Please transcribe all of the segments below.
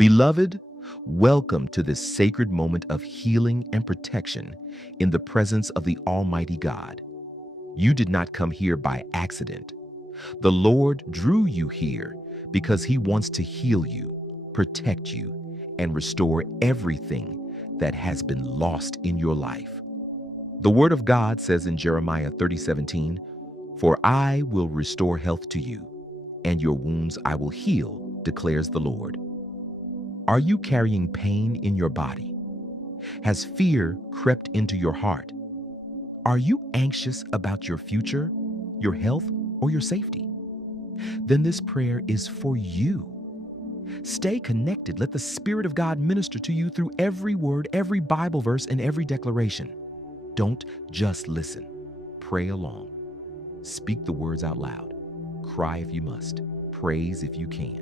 Beloved, welcome to this sacred moment of healing and protection in the presence of the Almighty God. You did not come here by accident. The Lord drew you here because He wants to heal you, protect you, and restore everything that has been lost in your life. The Word of God says in Jeremiah 30:17, "For I will restore health to you, and your wounds I will heal, declares the Lord." Are you carrying pain in your body? Has fear crept into your heart? Are you anxious about your future, your health, or your safety? Then this prayer is for you. Stay connected. Let the Spirit of God minister to you through every word, every Bible verse, and every declaration. Don't just listen. Pray along. Speak the words out loud. Cry if you must. Praise if you can.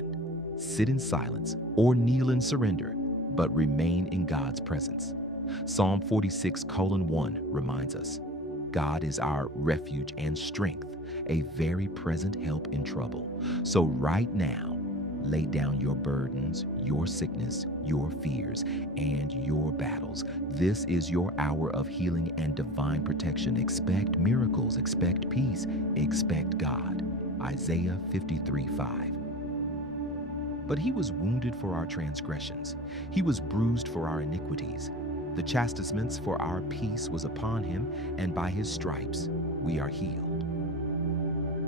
Sit in silence or kneel in surrender, but remain in God's presence. Psalm 46:1 reminds us, God is our refuge and strength, a very present help in trouble. So right now, lay down your burdens, your sickness, your fears, and your battles. This is your hour of healing and divine protection. Expect miracles, expect peace, expect God. Isaiah 53:5. But He was wounded for our transgressions. He was bruised for our iniquities. The chastisements for our peace was upon Him, and by His stripes we are healed.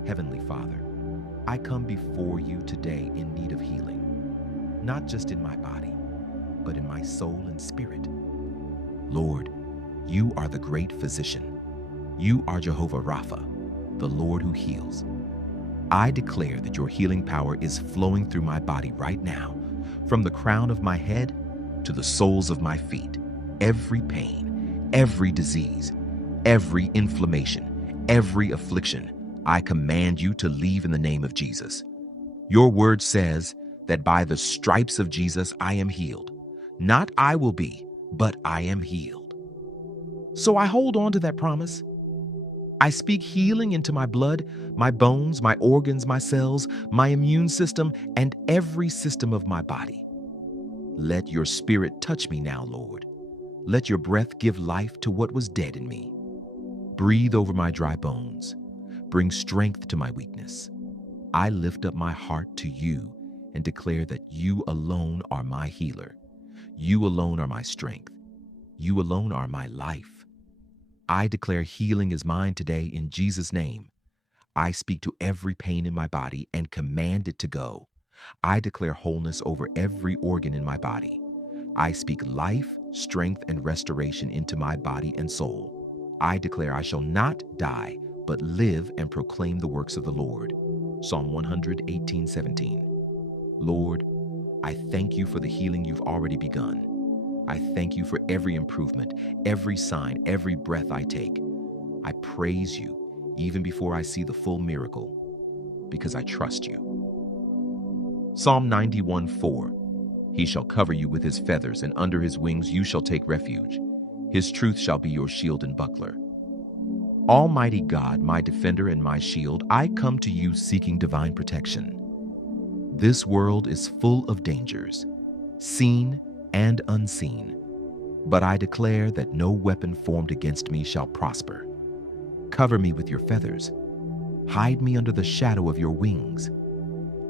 Heavenly Father, I come before you today in need of healing, not just in my body, but in my soul and spirit. Lord, you are the great physician. You are Jehovah Rapha, the Lord who heals. I declare that your healing power is flowing through my body right now, from the crown of my head to the soles of my feet. Every pain, every disease, every inflammation, every affliction, I command you to leave in the name of Jesus. Your word says that by the stripes of Jesus I am healed. Not I will be, but I am healed. So I hold on to that promise. I speak healing into my blood, my bones, my organs, my cells, my immune system, and every system of my body. Let your Spirit touch me now, Lord. Let your breath give life to what was dead in me. Breathe over my dry bones. Bring strength to my weakness. I lift up my heart to you and declare that you alone are my healer. You alone are my strength. You alone are my life. I declare healing is mine today in Jesus' name. I speak to every pain in my body and command it to go. I declare wholeness over every organ in my body. I speak life, strength, and restoration into my body and soul. I declare I shall not die, but live and proclaim the works of the Lord. Psalm 118:17. Lord, I thank you for the healing you've already begun. I thank you for every improvement, every sign, every breath I take. I praise you even before I see the full miracle, because I trust you. Psalm 91:4. He shall cover you with his feathers, and under his wings you shall take refuge. His truth shall be your shield and buckler. Almighty God, my defender and my shield, I come to you seeking divine protection. This world is full of dangers, seen and unseen, but I declare that no weapon formed against me shall prosper. Cover me with your feathers. Hide me under the shadow of your wings.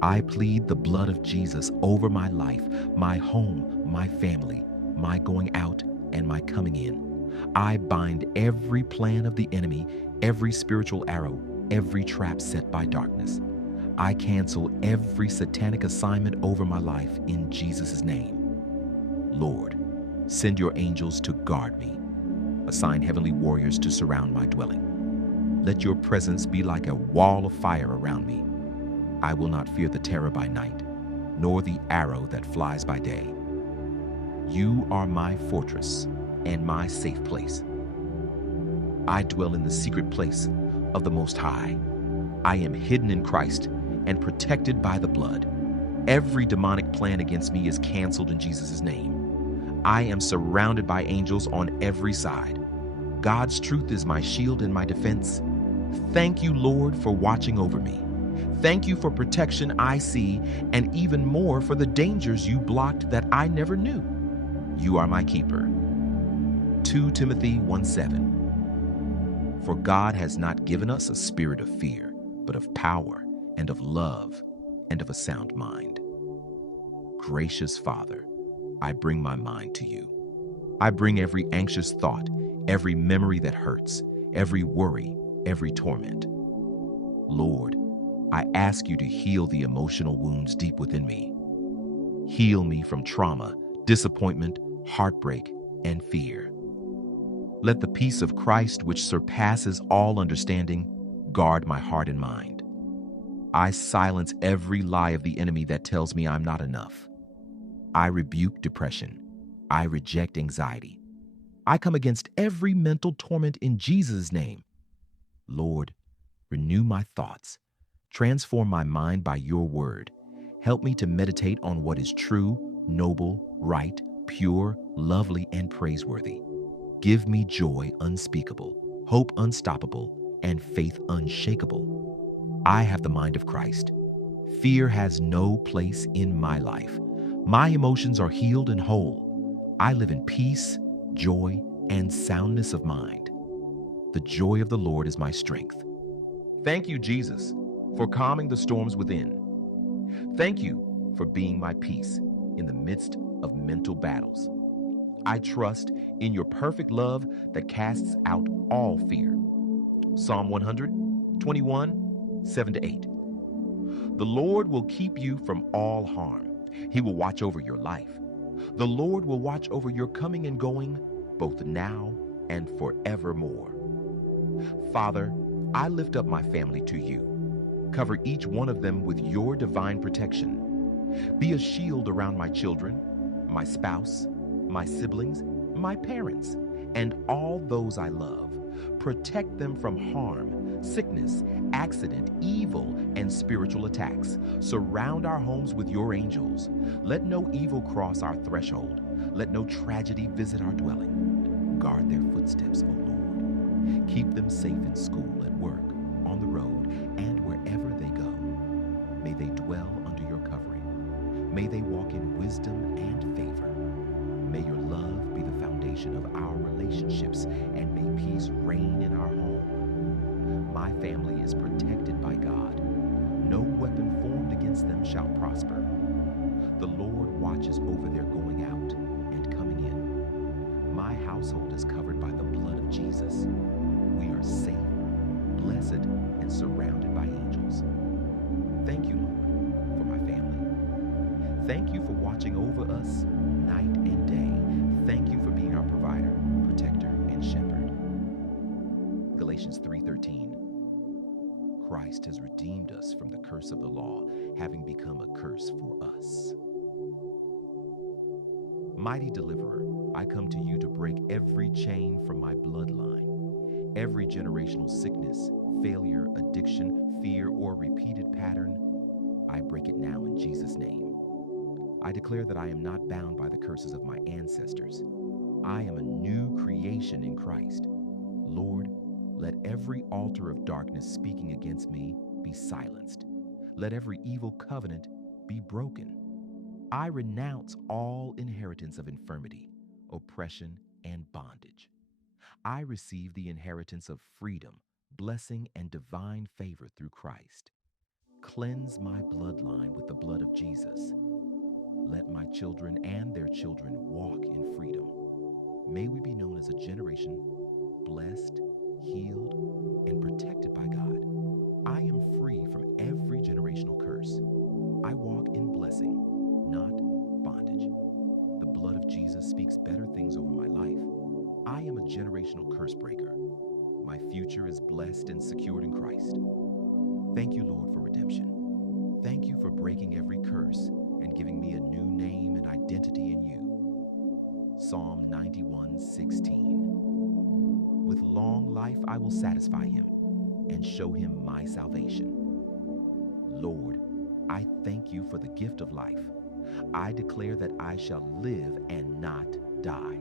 I plead the blood of Jesus over my life, my home, my family, my going out and my coming in. I bind every plan of the enemy, every spiritual arrow, every trap set by darkness. I cancel every satanic assignment over my life in Jesus' name. Lord, send your angels to guard me. Assign heavenly warriors to surround my dwelling. Let your presence be like a wall of fire around me. I will not fear the terror by night, nor the arrow that flies by day. You are my fortress and my safe place. I dwell in the secret place of the Most High. I am hidden in Christ and protected by the blood. Every demonic plan against me is canceled in Jesus' name. I am surrounded by angels on every side. God's truth is my shield and my defense. Thank you, Lord, for watching over me. Thank you for protection I see, and even more for the dangers you blocked that I never knew. You are my keeper. 2 Timothy 1:7. For God has not given us a spirit of fear, but of power and of love and of a sound mind. Gracious Father, I bring my mind to you. I bring every anxious thought, every memory that hurts, every worry, every torment. Lord, I ask you to heal the emotional wounds deep within me. Heal me from trauma, disappointment, heartbreak, and fear. Let the peace of Christ, which surpasses all understanding, guard my heart and mind. I silence every lie of the enemy that tells me I'm not enough. I rebuke depression. I reject anxiety. I come against every mental torment in Jesus' name. Lord, renew my thoughts. Transform my mind by your word. Help me to meditate on what is true, noble, right, pure, lovely, and praiseworthy. Give me joy unspeakable, hope unstoppable, and faith unshakable. I have the mind of Christ. Fear has no place in my life. My emotions are healed and whole. I live in peace, joy, and soundness of mind. The joy of the Lord is my strength. Thank you, Jesus, for calming the storms within. Thank you for being my peace in the midst of mental battles. I trust in your perfect love that casts out all fear. Psalm 121, 7-8. The Lord will keep you from all harm. He will watch over your life. The Lord will watch over your coming and going, both now and forevermore. Father, I lift up my family to you. Cover each one of them with your divine protection. Be a shield around my children, my spouse, my siblings, my parents, and all those I love. Protect them from harm, sickness, accident, evil, and spiritual attacks. Surround our homes with your angels. Let no evil cross our threshold. Let no tragedy visit our dwelling. Guard their footsteps, O Lord. Keep them safe in school, at work, on the road, and wherever they go. May they dwell under your covering. May they walk in wisdom and favor. May your love be the foundation of our relationships, and may peace reign in our home. My family is protected by God. No weapon formed against them shall prosper. The Lord watches over their going out and coming in. My household is covered by the blood of Jesus. We are safe, blessed, and surrounded by angels. Thank you, Lord, for my family. Thank you for watching over us night and day. Thank you for being our provider, protector, and shepherd. Galatians 3:13. Christ has redeemed us from the curse of the law, having become a curse for us. Mighty deliverer, I come to you to break every chain from my bloodline. Every generational sickness, failure, addiction, fear, or repeated pattern, I break it now in Jesus' name. I declare that I am not bound by the curses of my ancestors. I am a new creation in Christ. Lord, let every altar of darkness speaking against me be silenced. Let every evil covenant be broken. I renounce all inheritance of infirmity, oppression, and bondage. I receive the inheritance of freedom, blessing, and divine favor through Christ. Cleanse my bloodline with the blood of Jesus. Let my children and their children walk in freedom. May we be known as a generation blessed, healed, and protected by God. I am free from every generational curse. I walk in blessing, not bondage. The blood of Jesus speaks better things over my life. I am a generational curse breaker. My future is blessed and secured in Christ. Thank you, Lord, for redemption. Thank you for breaking every curse and giving me a new name and identity in you. Psalm 91:16. With long life I will satisfy him and show him my salvation. Lord, I thank you for the gift of life. I declare that I shall live and not die.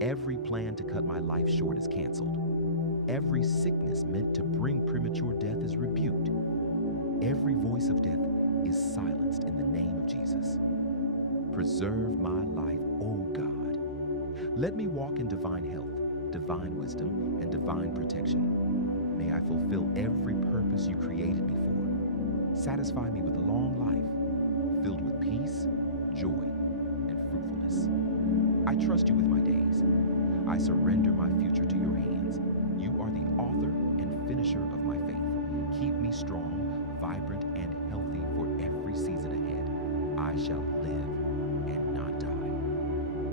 Every plan to cut my life short is canceled. Every sickness meant to bring premature death is rebuked. Every voice of death is silenced in the name of Jesus. Preserve my life, O God. Let me walk in divine health, divine wisdom, and divine protection. May I fulfill every purpose you created me for. Satisfy me with long life, filled with peace, joy, and fruitfulness. I trust you with my days. I surrender my future to your hands. You are the author and finisher of my faith. Keep me strong, vibrant, and healthy for every season ahead. I shall live and not die.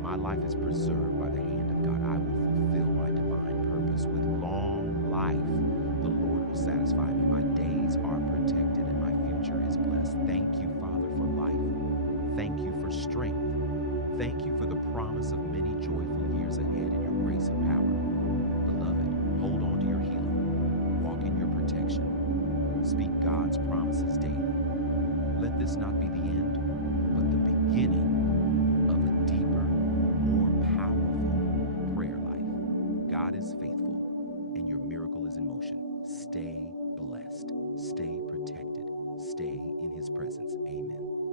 My life is preserved by the hand of God. I will fulfill my divine purpose with long life. The Lord will satisfy me. My days are protected and my future is blessed. Thank you, Father, for life. Thank you for strength. Thank you for the promise of many joyful years ahead in your grace and power. Beloved, hold on to your healing. Walk in your protection. Speak God's promises daily. Let this not be the end, but the beginning of a deeper, more powerful prayer life. God is faithful, and your miracle is in motion. Stay blessed, stay protected, stay in his presence. Amen.